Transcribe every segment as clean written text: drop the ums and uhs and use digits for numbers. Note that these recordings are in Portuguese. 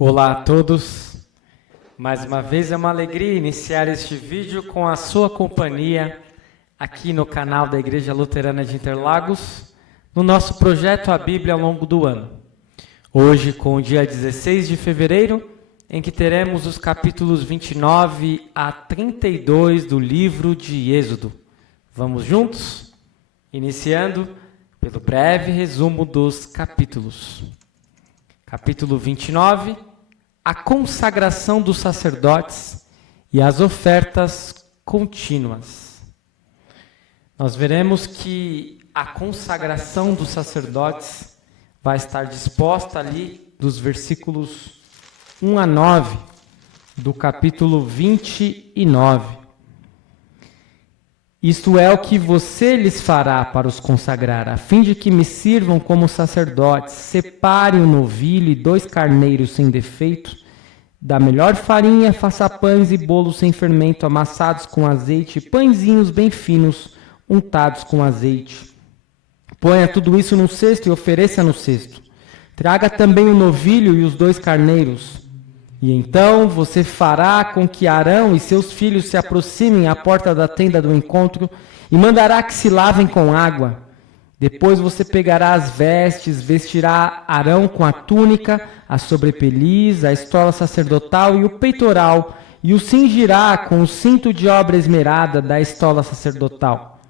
Olá a todos, mais uma vez é uma alegria iniciar este vídeo com a sua companhia aqui no canal da Igreja Luterana de Interlagos, no nosso projeto A Bíblia ao longo do ano. Hoje, com o dia 16 de fevereiro, em que teremos os capítulos 29 a 32 do livro de Êxodo. Vamos juntos? Iniciando pelo breve resumo dos capítulos. Capítulo 29, a consagração dos sacerdotes e as ofertas contínuas. Nós veremos que a consagração dos sacerdotes vai estar disposta ali dos versículos 1 a 9 do capítulo 29. Isto é o que você lhes fará para os consagrar, a fim de que me sirvam como sacerdotes. Separe um novilho e 2 carneiros sem defeito. Da melhor farinha, faça pães e bolos sem fermento, amassados com azeite, pãezinhos bem finos, untados com azeite. Ponha tudo isso no cesto e ofereça no cesto. Traga também o novilho e os 2 carneiros. E então você fará com que Arão e seus filhos se aproximem à porta da tenda do encontro e mandará que se lavem com água. Depois você pegará as vestes, vestirá Arão com a túnica, a sobrepeliz, a estola sacerdotal e o peitoral, e o cingirá com o cinto de obra esmerada da estola sacerdotal.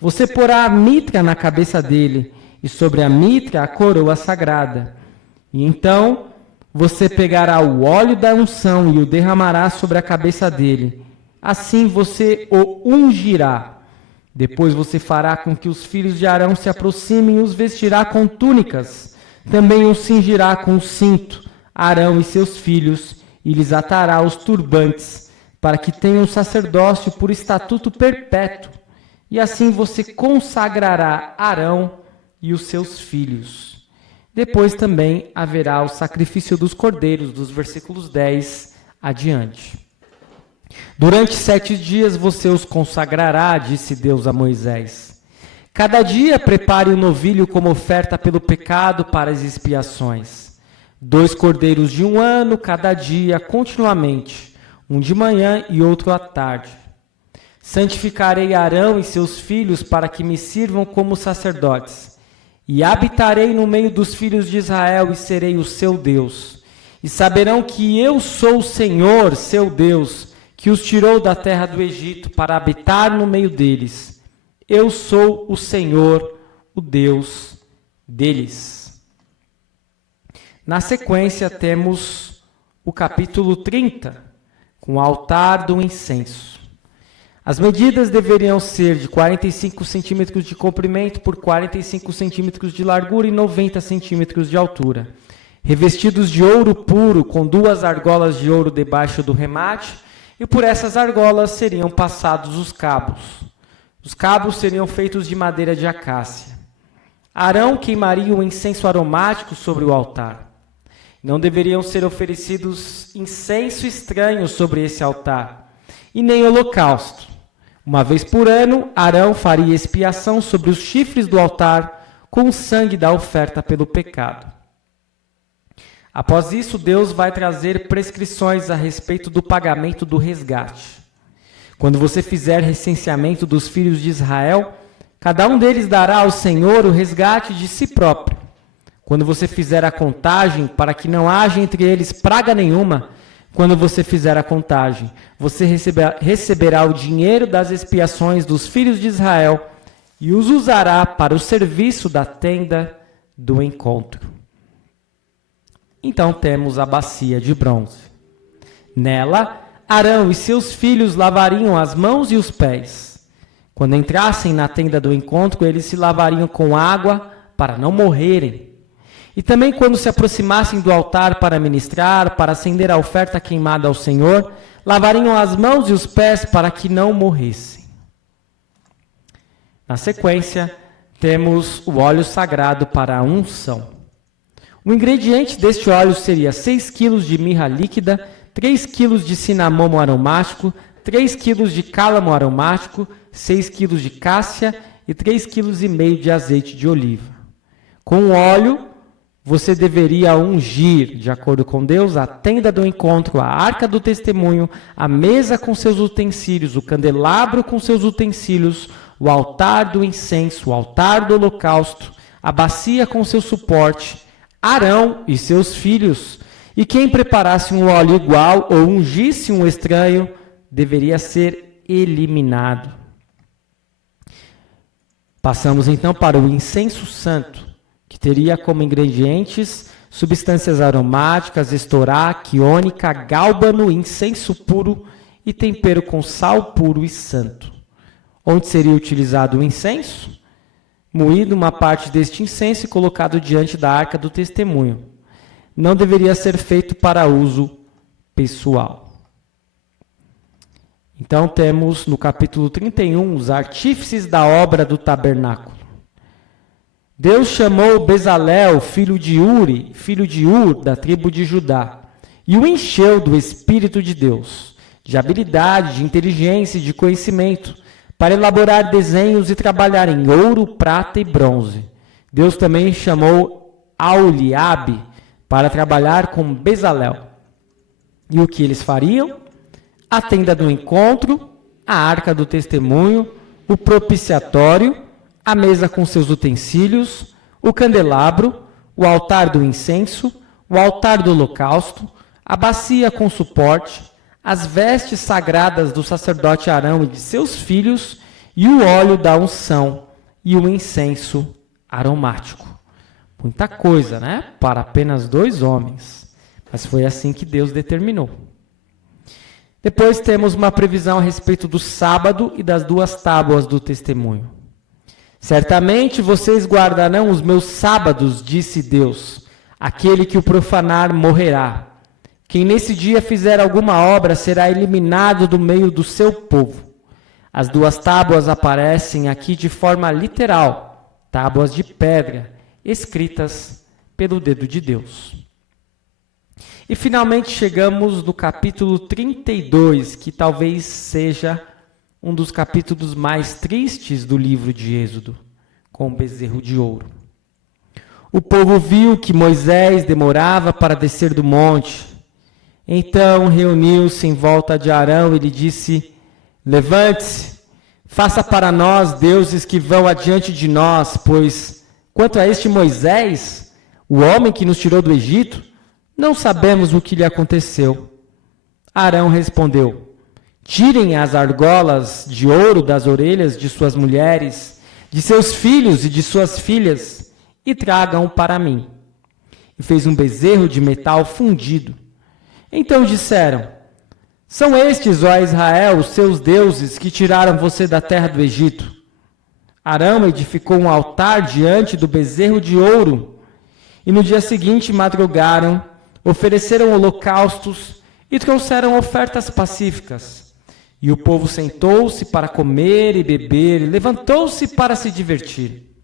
Você porá a mitra na cabeça dele, e sobre a mitra a coroa sagrada. E então você pegará o óleo da unção e o derramará sobre a cabeça dele. Assim você o ungirá. Depois você fará com que os filhos de Arão se aproximem e os vestirá com túnicas. Também os cingirá com o cinto, Arão e seus filhos, e lhes atará os turbantes, para que tenham sacerdócio por estatuto perpétuo. E assim você consagrará Arão e os seus filhos. Depois também haverá o sacrifício dos cordeiros, dos versículos 10 adiante. Durante 7 dias você os consagrará, disse Deus a Moisés. Cada dia prepare um novilho como oferta pelo pecado para as expiações. 2 cordeiros de 1 ano cada dia, continuamente, um de manhã e outro à tarde. Santificarei Arão e seus filhos para que me sirvam como sacerdotes. E habitarei no meio dos filhos de Israel e serei o seu Deus. E saberão que eu sou o Senhor, seu Deus, que os tirou da terra do Egito para habitar no meio deles. Eu sou o Senhor, o Deus deles. Na sequência temos o capítulo 30, com o altar do incenso. As medidas deveriam ser de 45 centímetros de comprimento por 45 centímetros de largura e 90 centímetros de altura. Revestidos de ouro puro, com 2 argolas de ouro debaixo do remate, e por essas argolas seriam passados os cabos. Os cabos seriam feitos de madeira de acácia. Arão queimaria o incenso aromático sobre o altar. Não deveriam ser oferecidos incenso estranho sobre esse altar, e nem holocausto. Uma vez por ano, Arão faria expiação sobre os chifres do altar com o sangue da oferta pelo pecado. Após isso, Deus vai trazer prescrições a respeito do pagamento do resgate. Quando você fizer recenseamento dos filhos de Israel, cada um deles dará ao Senhor o resgate de si próprio. Quando você fizer a contagem, para que não haja entre eles praga nenhuma, quando você fizer a contagem, você receberá o dinheiro das expiações dos filhos de Israel e os usará para o serviço da tenda do encontro. Então temos a bacia de bronze. Nela, Arão e seus filhos lavariam as mãos e os pés. Quando entrassem na tenda do encontro, eles se lavariam com água para não morrerem. E também quando se aproximassem do altar para ministrar, para acender a oferta queimada ao Senhor, lavariam as mãos e os pés para que não morressem. Na sequência, temos o óleo sagrado para a unção. O ingrediente deste óleo seria 6 kg de mirra líquida, 3 kg de cinamomo aromático, 3 kg de cálamo aromático, 6 kg de cássia e 3,5 kg de azeite de oliva. Com o óleo, você deveria ungir, de acordo com Deus, a tenda do encontro, a arca do testemunho, a mesa com seus utensílios, o candelabro com seus utensílios, o altar do incenso, o altar do holocausto, a bacia com seu suporte, Arão e seus filhos. E quem preparasse um óleo igual ou ungisse um estranho, deveria ser eliminado. Passamos então para o incenso santo, que teria como ingredientes substâncias aromáticas, estorá, quiônica, gálbano, incenso puro e tempero com sal puro e santo. Onde seria utilizado o incenso? Moído uma parte deste incenso e colocado diante da arca do testemunho. Não deveria ser feito para uso pessoal. Então temos no capítulo 31 os artífices da obra do tabernáculo. Deus chamou Bezalel, filho de Ur, da tribo de Judá, e o encheu do Espírito de Deus, de habilidade, de inteligência e de conhecimento, para elaborar desenhos e trabalhar em ouro, prata e bronze. Deus também chamou Aholiabe para trabalhar com Bezalel. E o que eles fariam? A tenda do encontro, a arca do testemunho, o propiciatório, a mesa com seus utensílios, o candelabro, o altar do incenso, o altar do holocausto, a bacia com suporte, as vestes sagradas do sacerdote Arão e de seus filhos, e o óleo da unção e o incenso aromático. Muita coisa, né? Para apenas 2 homens. Mas foi assim que Deus determinou. Depois temos uma previsão a respeito do sábado e das 2 tábuas do testemunho. Certamente vocês guardarão os meus sábados, disse Deus. Aquele que o profanar morrerá. Quem nesse dia fizer alguma obra será eliminado do meio do seu povo. As 2 tábuas aparecem aqui de forma literal, tábuas de pedra, escritas pelo dedo de Deus. E finalmente chegamos no capítulo 32, que talvez seja um dos capítulos mais tristes do livro de Êxodo, com o bezerro de ouro. O povo viu que Moisés demorava para descer do monte. Então reuniu-se em volta de Arão e lhe disse: levante-se, faça para nós deuses que vão adiante de nós, pois, quanto a este Moisés, o homem que nos tirou do Egito, não sabemos o que lhe aconteceu. Arão respondeu: tirem as argolas de ouro das orelhas de suas mulheres, de seus filhos e de suas filhas, e tragam para mim. E fez um bezerro de metal fundido. Então disseram: são estes, ó Israel, os seus deuses que tiraram você da terra do Egito. Arão edificou um altar diante do bezerro de ouro, e no dia seguinte madrugaram, ofereceram holocaustos e trouxeram ofertas pacíficas. E o povo sentou-se para comer e beber, e levantou-se para se divertir.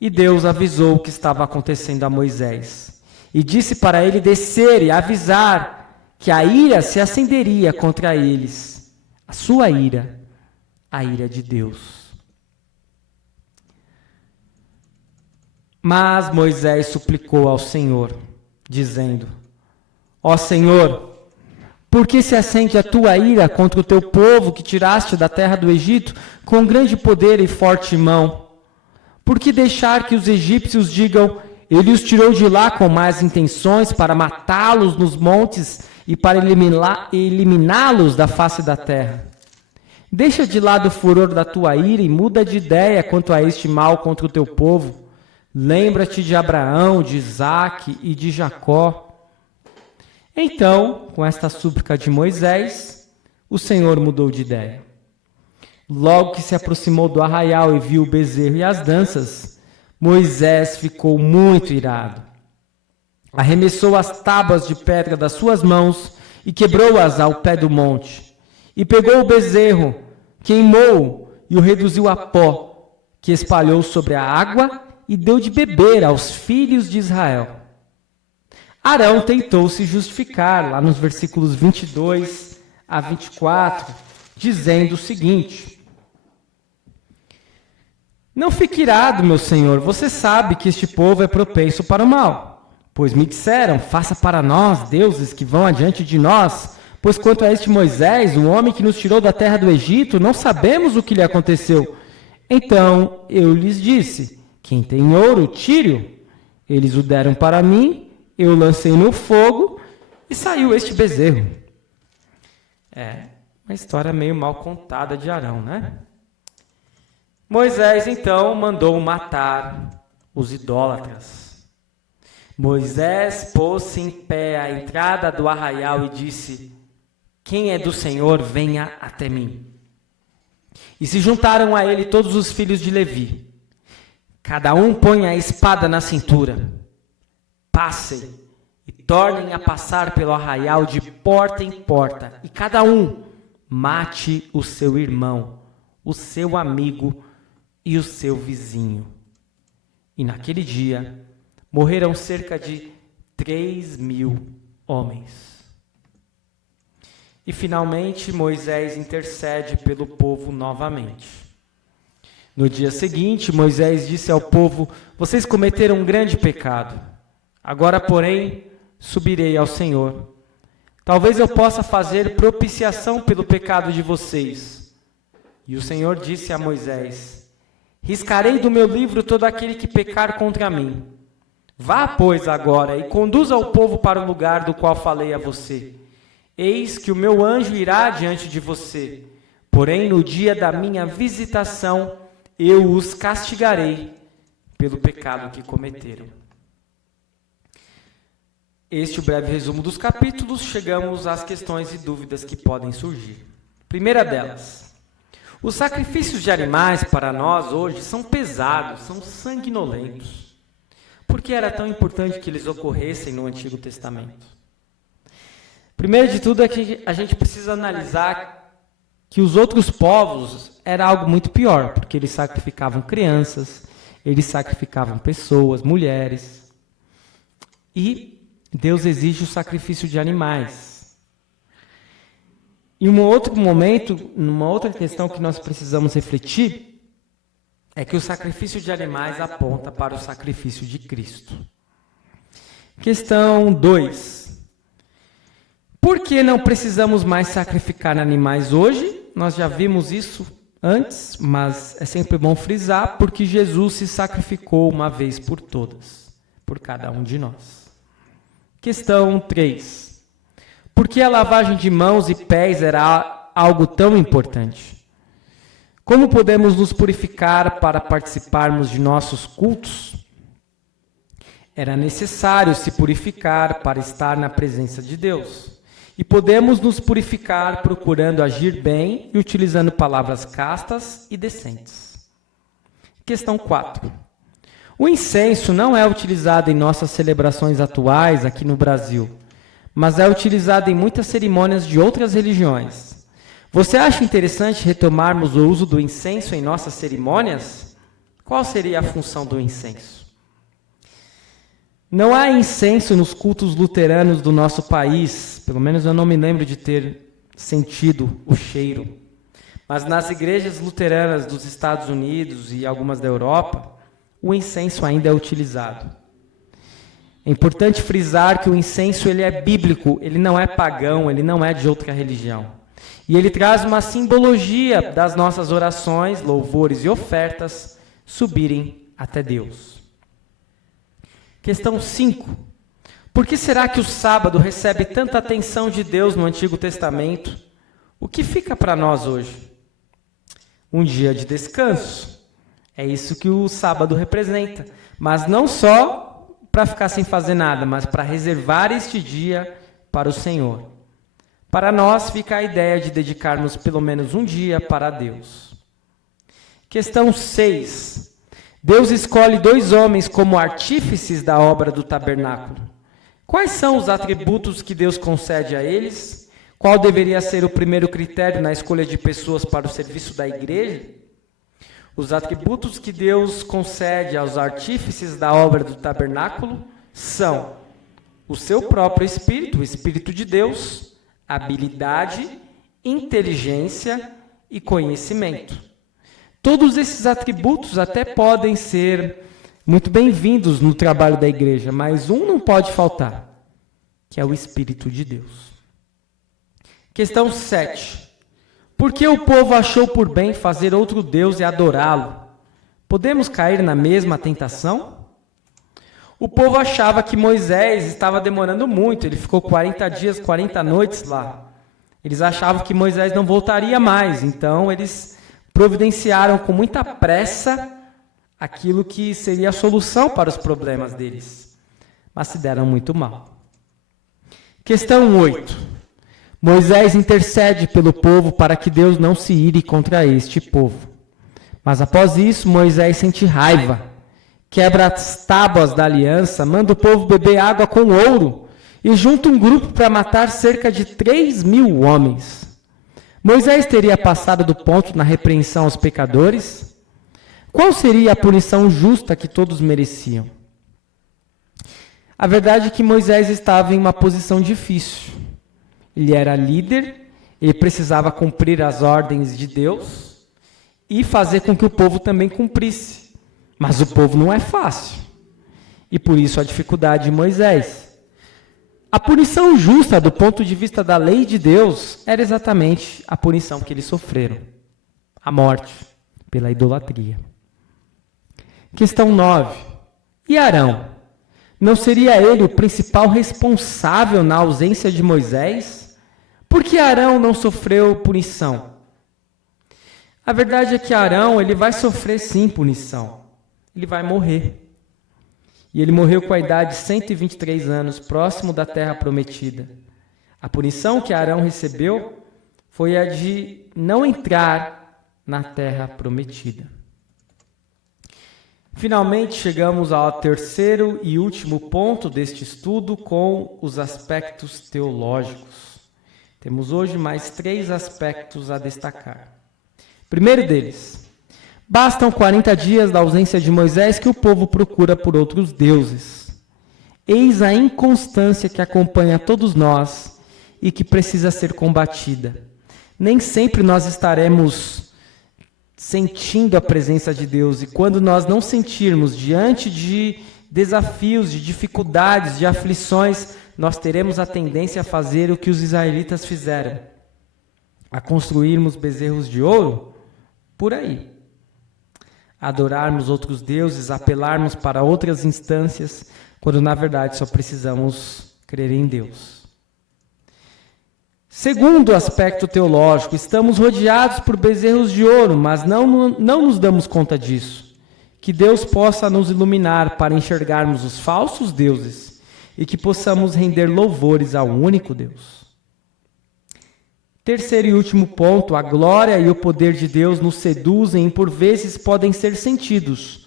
E Deus avisou o que estava acontecendo a Moisés, e disse para ele descer e avisar que a ira se acenderia contra eles, a sua ira, a ira de Deus. Mas Moisés suplicou ao Senhor, dizendo: ó Senhor, por que se acende a tua ira contra o teu povo que tiraste da terra do Egito com grande poder e forte mão? Por que deixar que os egípcios digam: ele os tirou de lá com más intenções para matá-los nos montes e para eliminá-los da face da terra? Deixa de lado o furor da tua ira e muda de ideia quanto a este mal contra o teu povo. Lembra-te de Abraão, de Isaque e de Jacó. Então, com esta súplica de Moisés, o Senhor mudou de ideia. Logo que se aproximou do arraial e viu o bezerro e as danças, Moisés ficou muito irado. Arremessou as tábuas de pedra das suas mãos e quebrou-as ao pé do monte. E pegou o bezerro, queimou-o e o reduziu a pó, que espalhou sobre a água e deu de beber aos filhos de Israel. Arão tentou se justificar, lá nos versículos 22 a 24, dizendo o seguinte: Não fique irado, meu senhor, você sabe que este povo é propenso para o mal. Pois me disseram, faça para nós deuses que vão adiante de nós. Pois quanto a este Moisés, o homem que nos tirou da terra do Egito, não sabemos o que lhe aconteceu. Então eu lhes disse, quem tem ouro, tire-o. Eles o deram para mim, eu lancei no fogo e saiu este bezerro. É uma história meio mal contada de Arão, né? Moisés, então, mandou matar os idólatras. Moisés pôs-se em pé à entrada do arraial e disse, quem é do Senhor, venha até mim. E se juntaram a ele todos os filhos de Levi. Cada um põe a espada na cintura. Passem e tornem a passar pelo arraial de porta em porta. E cada um mate o seu irmão, o seu amigo e o seu vizinho. E naquele dia morreram cerca de 3.000 homens. E finalmente Moisés intercede pelo povo novamente. No dia seguinte, Moisés disse ao povo, vocês cometeram um grande pecado. Agora, porém, subirei ao Senhor. Talvez eu possa fazer propiciação pelo pecado de vocês. E o Senhor disse a Moisés, riscarei do meu livro todo aquele que pecar contra mim. Vá, pois, agora e conduza o povo para o lugar do qual falei a você. Eis que o meu anjo irá diante de você, porém no dia da minha visitação eu os castigarei pelo pecado que cometeram. Este é o breve resumo dos capítulos, chegamos às questões e dúvidas que podem surgir. Primeira delas, os sacrifícios de animais para nós hoje são pesados, são sanguinolentos. Por que era tão importante que eles ocorressem no Antigo Testamento? Primeiro de tudo é que a gente precisa analisar que os outros povos era algo muito pior, porque eles sacrificavam crianças, eles sacrificavam pessoas, mulheres. E Deus exige o sacrifício de animais. E um outro momento, numa outra questão que nós precisamos refletir, é que o sacrifício de animais aponta para o sacrifício de Cristo. Questão 2. Por que não precisamos mais sacrificar animais hoje? Nós já vimos isso antes, mas é sempre bom frisar, porque Jesus se sacrificou uma vez por todas, por cada um de nós. Questão 3. Por que a lavagem de mãos e pés era algo tão importante? Como podemos nos purificar para participarmos de nossos cultos? Era necessário se purificar para estar na presença de Deus. E podemos nos purificar procurando agir bem e utilizando palavras castas e decentes. Questão 4. O incenso não é utilizado em nossas celebrações atuais aqui no Brasil, mas é utilizado em muitas cerimônias de outras religiões. Você acha interessante retomarmos o uso do incenso em nossas cerimônias? Qual seria a função do incenso? Não há incenso nos cultos luteranos do nosso país, pelo menos eu não me lembro de ter sentido o cheiro. Mas nas igrejas luteranas dos Estados Unidos e algumas da Europa, o incenso ainda é utilizado. É importante frisar que o incenso ele é bíblico, ele não é pagão, ele não é de outra religião. E ele traz uma simbologia das nossas orações, louvores e ofertas subirem até Deus. Questão 5. Por que será que o sábado recebe tanta atenção de Deus no Antigo Testamento? O que fica para nós hoje? Um dia de descanso. É isso que o sábado representa. Mas não só para ficar sem fazer nada, mas para reservar este dia para o Senhor. Para nós fica a ideia de dedicarmos pelo menos um dia para Deus. Questão 6. Deus escolhe 2 homens como artífices da obra do tabernáculo. Quais são os atributos que Deus concede a eles? Qual deveria ser o primeiro critério na escolha de pessoas para o serviço da igreja? Os atributos que Deus concede aos artífices da obra do tabernáculo são o seu próprio Espírito, o Espírito de Deus, habilidade, inteligência e conhecimento. Todos esses atributos até podem ser muito bem-vindos no trabalho da igreja, mas um não pode faltar, que é o Espírito de Deus. Questão 7. Por que o povo achou por bem fazer outro Deus e adorá-lo? Podemos cair na mesma tentação? O povo achava que Moisés estava demorando muito, ele ficou 40 dias, 40 noites lá. Eles achavam que Moisés não voltaria mais, então eles providenciaram com muita pressa aquilo que seria a solução para os problemas deles, mas se deram muito mal. Questão 8. Moisés intercede pelo povo para que Deus não se ire contra este povo. Mas após isso, Moisés sente raiva, quebra as tábuas da aliança, manda o povo beber água com ouro e junta um grupo para matar cerca de 3.000 homens. Moisés teria passado do ponto na repreensão aos pecadores? Qual seria a punição justa que todos mereciam? A verdade é que Moisés estava em uma posição difícil. Ele era líder, ele precisava cumprir as ordens de Deus e fazer com que o povo também cumprisse. Mas o povo não é fácil. E por isso a dificuldade de Moisés. A punição justa do ponto de vista da lei de Deus era exatamente a punição que eles sofreram. A morte pela idolatria. Questão 9. E Arão? Não seria ele o principal responsável na ausência de Moisés? Por que Arão não sofreu punição? A verdade é que Arão ele vai sofrer sim punição. Ele vai morrer. E ele morreu com a idade de 123 anos, próximo da terra prometida. A punição que Arão recebeu foi a de não entrar na terra prometida. Finalmente, chegamos ao terceiro e último ponto deste estudo com os aspectos teológicos. Temos hoje mais 3 aspectos a destacar. Primeiro deles, bastam 40 dias da ausência de Moisés que o povo procura por outros deuses. Eis a inconstância que acompanha todos nós e que precisa ser combatida. Nem sempre nós estaremos sentindo a presença de Deus, e quando nós não sentirmos diante de desafios, de dificuldades, de aflições, nós teremos a tendência a fazer o que os israelitas fizeram, a construirmos bezerros de ouro, por aí. Adorarmos outros deuses, apelarmos para outras instâncias, quando na verdade só precisamos crer em Deus. Segundo aspecto teológico, estamos rodeados por bezerros de ouro, mas não nos damos conta disso. Que Deus possa nos iluminar para enxergarmos os falsos deuses e que possamos render louvores ao único Deus. Terceiro e último ponto, a glória e o poder de Deus nos seduzem e por vezes podem ser sentidos.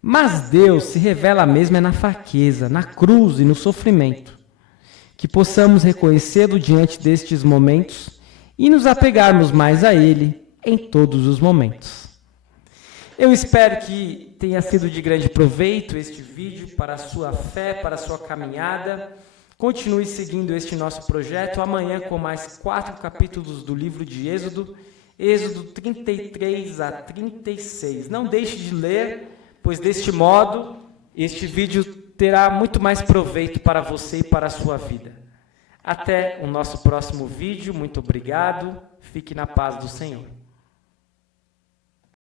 Mas Deus se revela mesmo na fraqueza, na cruz e no sofrimento. Que possamos reconhecê-lo diante destes momentos e nos apegarmos mais a Ele em todos os momentos. Eu espero que tenha sido de grande proveito este vídeo para a sua fé, para a sua caminhada. Continue seguindo este nosso projeto amanhã com mais 4 capítulos do livro de Êxodo, Êxodo 33 a 36. Não deixe de ler, pois deste modo este vídeo terá muito mais proveito para você e para a sua vida. Até o nosso próximo vídeo. Muito obrigado. Fique na paz do Senhor.